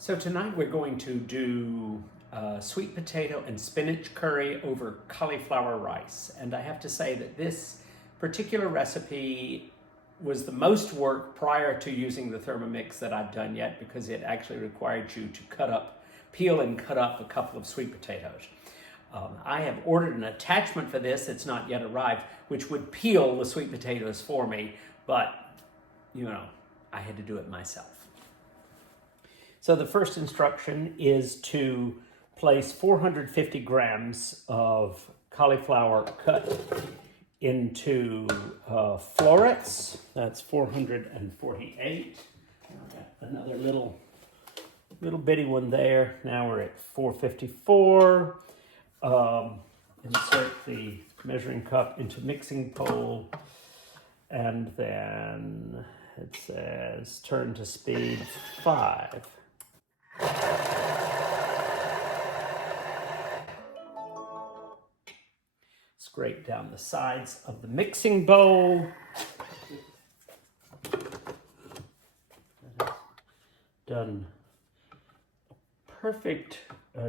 So tonight we're going to do sweet potato and spinach curry over cauliflower rice. And I have to say that this particular recipe was the most work prior to using the Thermomix that I've done yet, because it actually required you to peel and cut up a couple of sweet potatoes. I have ordered an attachment for this that's not yet arrived, which would peel the sweet potatoes for me, but you know, I had to do it myself. So the first instruction is to place 450 grams of cauliflower cut into florets. That's 448. Another little bitty one there. Now we're at 454. Insert the measuring cup into mixing bowl, and then it says turn to speed 5. Scrape down the sides of the mixing bowl. Done perfect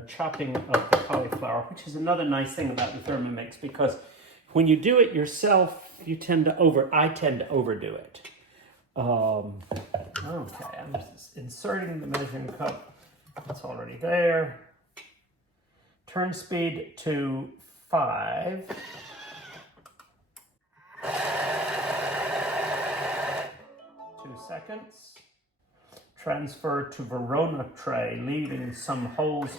chopping of the cauliflower, which is another nice thing about the Thermomix, because when you do it yourself, I tend to overdo it. Okay, I'm just inserting the measuring cup. It's already there. Turn speed to 5. 2 seconds. Transfer to Verona tray, leaving some holes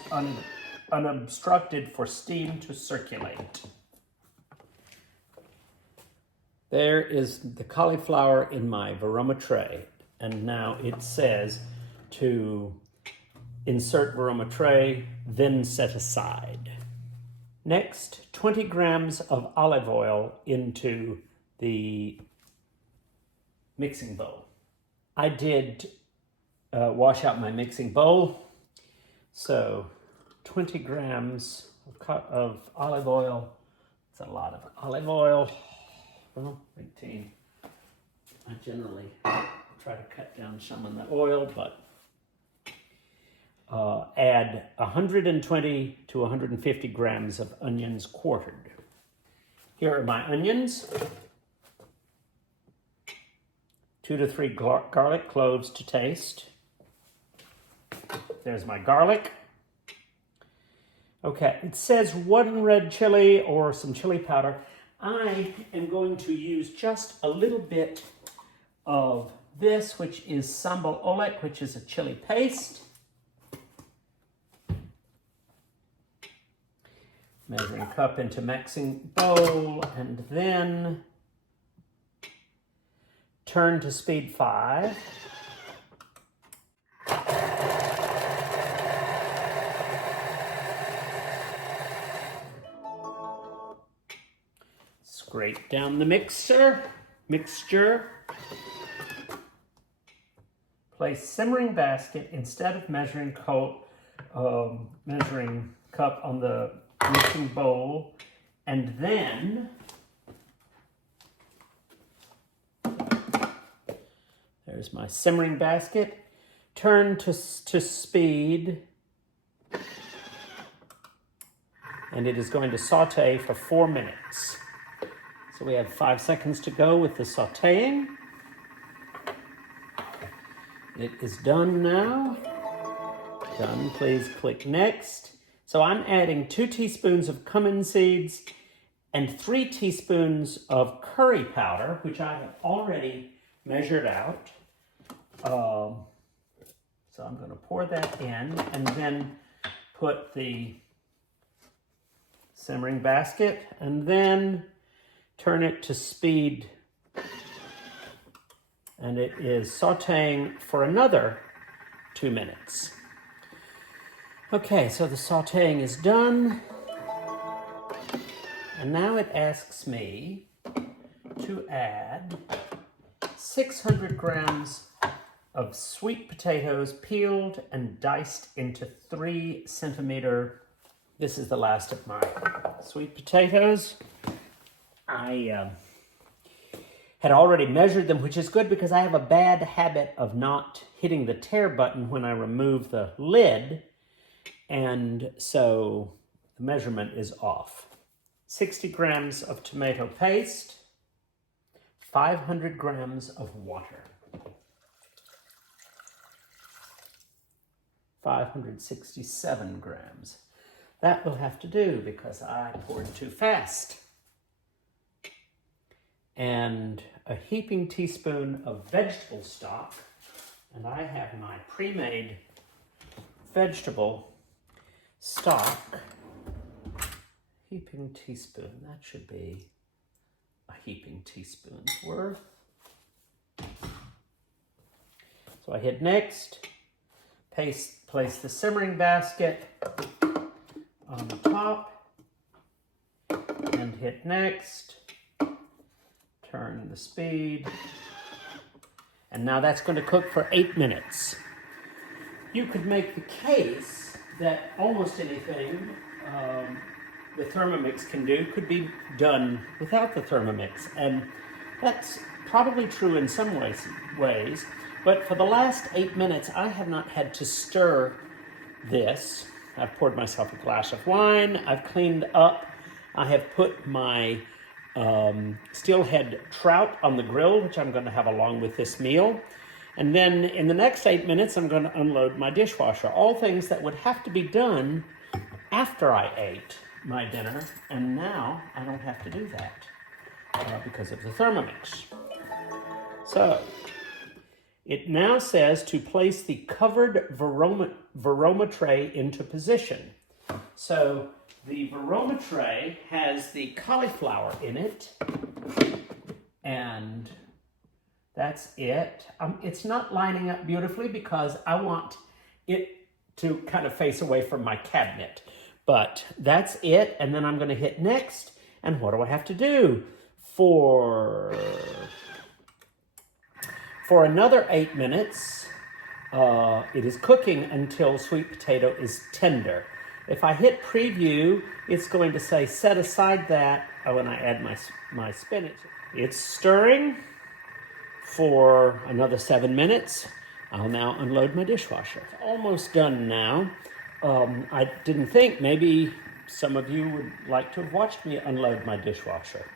unobstructed for steam to circulate. There is the cauliflower in my Verona tray, and now it says to insert Verona tray, then set aside. Next, 20 grams of olive oil into the mixing bowl. I did wash out my mixing bowl, so 20 grams of olive oil. It's a lot of olive oil. Well, 18. I generally try to cut down some on the oil, but add 120 to 150 grams of onions quartered. Here are my onions. 2 to 3 garlic cloves to taste. There's my garlic. Okay, it says 1 red chili or some chili powder. I am going to use just a little bit of this, which is sambal oelek, which is a chili paste. Measuring cup into mixing bowl, and then turn to speed 5. Scrape down the mixture. Place simmering basket instead of measuring cup on the mixing bowl, and then there's my simmering basket. Turn to speed, and it is going to saute for 4 minutes. So we have 5 seconds to go with the sauteing. It is done now. Done. Please click next. So I'm adding 2 teaspoons of cumin seeds and 3 teaspoons of curry powder, which I have already measured out. So I'm going to pour that in, and then put the simmering basket, and then turn it to speed, and it is sauteing for another 2 minutes. Okay, so the sauteing is done, and now it asks me to add 600 grams of sweet potatoes peeled and diced into 3 centimeter. This is the last of my sweet potatoes. I had already measured them, which is good because I have a bad habit of not hitting the tare button when I remove the lid. And so the measurement is off. 60 grams of tomato paste, 500 grams of water, 567 grams. That will have to do because I poured too fast. And a heaping teaspoon of vegetable stock. And I have my pre-made vegetable stock. Heaping teaspoon, that should be a heaping teaspoon's worth. So I hit next, place the simmering basket on the top, and hit next, turn the speed, and now that's going to cook for 8 minutes. You could make the case that almost anything the Thermomix can do could be done without the Thermomix, and that's probably true in some ways, but for the last 8 minutes I have not had to stir this. I've poured myself a glass of wine, I've cleaned up, I have put my steelhead trout on the grill, which I'm going to have along with this meal. And then in the next 8 minutes, I'm going to unload my dishwasher. All things that would have to be done after I ate my dinner. And now I don't have to do that because of the Thermomix. So it now says to place the covered Varoma tray into position. So the Varoma tray has the cauliflower in it, and that's it. It's not lining up beautifully because I want it to kind of face away from my cabinet, but that's it. And then I'm going to hit next, and what do I have to do? For another 8 minutes, it is cooking until sweet potato is tender. If I hit preview, it's going to say set aside that when I add my spinach. It's stirring for another 7 minutes. I'll now unload my dishwasher. It's almost done now. I didn't think maybe some of you would like to have watched me unload my dishwasher.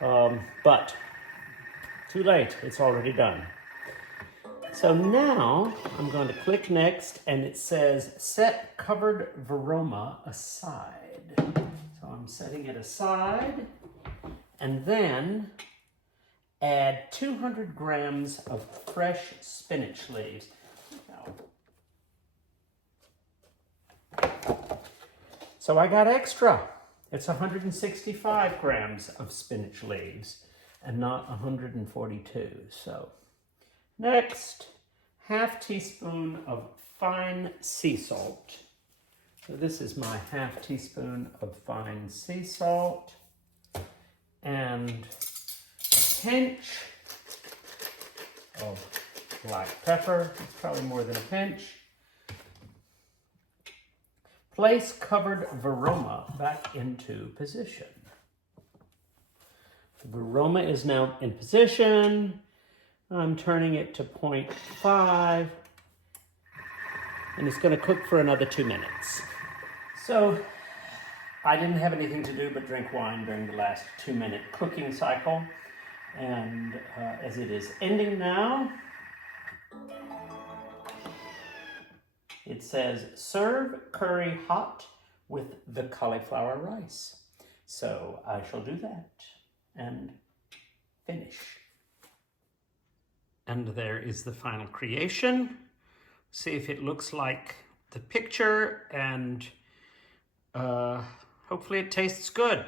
But too late, it's already done. So now I'm going to click next, and it says set covered Varoma aside. So I'm setting it aside, and then add 200 grams of fresh spinach leaves. So I got extra. It's 165 grams of spinach leaves and not 142. So next, half teaspoon of fine sea salt. So this is my half teaspoon of fine sea salt, and a pinch of black pepper. It's probably more than a pinch. Place covered Varoma back into position. The Varoma is now in position. I'm turning it to 0.5, and it's going to cook for another 2 minutes. So I didn't have anything to do but drink wine during the last 2-minute cooking cycle, and as it is ending now, it says serve curry hot with the cauliflower rice. So I shall do that and finish. And there is the final creation. See if it looks like the picture, and hopefully it tastes good.